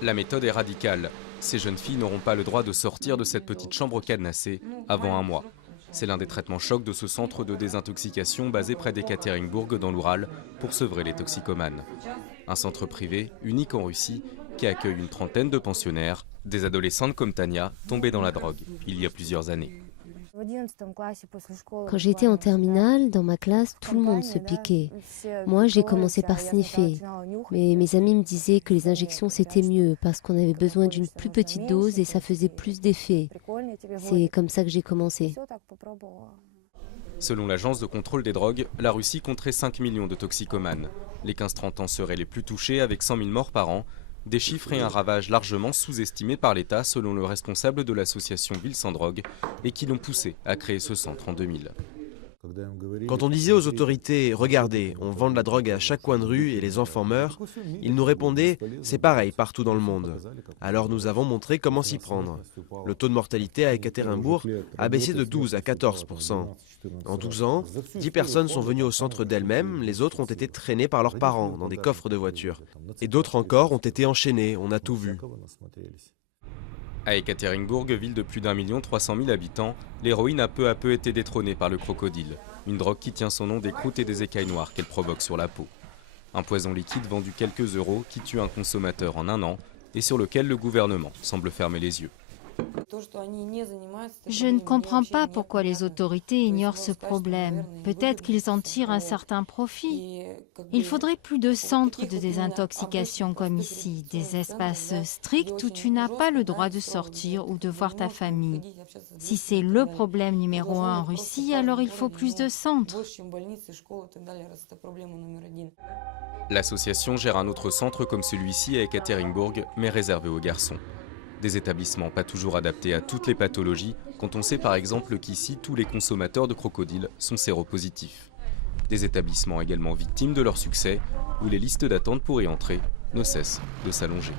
La méthode est radicale. Ces jeunes filles n'auront pas le droit de sortir de cette petite chambre cadenassée avant un mois. C'est l'un des traitements chocs de ce centre de désintoxication basé près d'Ekaterinbourg dans l'Oural pour sevrer les toxicomanes. Un centre privé, unique en Russie, qui accueille une trentaine de pensionnaires, des adolescentes comme Tania, tombées dans la drogue il y a plusieurs années. Quand j'étais en terminale, dans ma classe, tout le monde se piquait. Moi, j'ai commencé par sniffer. Mais mes amis me disaient que les injections, c'était mieux parce qu'on avait besoin d'une plus petite dose et ça faisait plus d'effet. C'est comme ça que j'ai commencé. Selon l'agence de contrôle des drogues, la Russie compterait 5 millions de toxicomanes. Les 15-30 ans seraient les plus touchés avec 100 000 morts par an. Des chiffres et un ravage largement sous-estimés par l'État selon le responsable de l'association Ville sans drogue et qui l'ont poussé à créer ce centre en 2000. Quand on disait aux autorités « Regardez, on vend de la drogue à chaque coin de rue et les enfants meurent », ils nous répondaient « C'est pareil partout dans le monde ». Alors nous avons montré comment s'y prendre. Le taux de mortalité à Ekaterinbourg a baissé de 12 à 14%. En 12 ans, 10 personnes sont venues au centre d'elles-mêmes, les autres ont été traînées par leurs parents dans des coffres de voiture. Et d'autres encore ont été enchaînées, on a tout vu. À Ekaterinbourg, ville de plus d'1 300 000 habitants, l'héroïne a peu à peu été détrônée par le crocodile, une drogue qui tient son nom des croûtes et des écailles noires qu'elle provoque sur la peau. Un poison liquide vendu quelques euros qui tue un consommateur en un an et sur lequel le gouvernement semble fermer les yeux. Je ne comprends pas pourquoi les autorités ignorent ce problème. Peut-être qu'ils en tirent un certain profit. Il faudrait plus de centres de désintoxication comme ici, des espaces stricts où tu n'as pas le droit de sortir ou de voir ta famille. Si c'est le problème numéro 1 en Russie, alors il faut plus de centres. L'association gère un autre centre comme celui-ci à Ekaterinbourg, mais réservé aux garçons. Des établissements pas toujours adaptés à toutes les pathologies, quand on sait par exemple qu'ici, tous les consommateurs de crocodiles sont séropositifs. Des établissements également victimes de leur succès, où les listes d'attente pour y entrer ne cessent de s'allonger.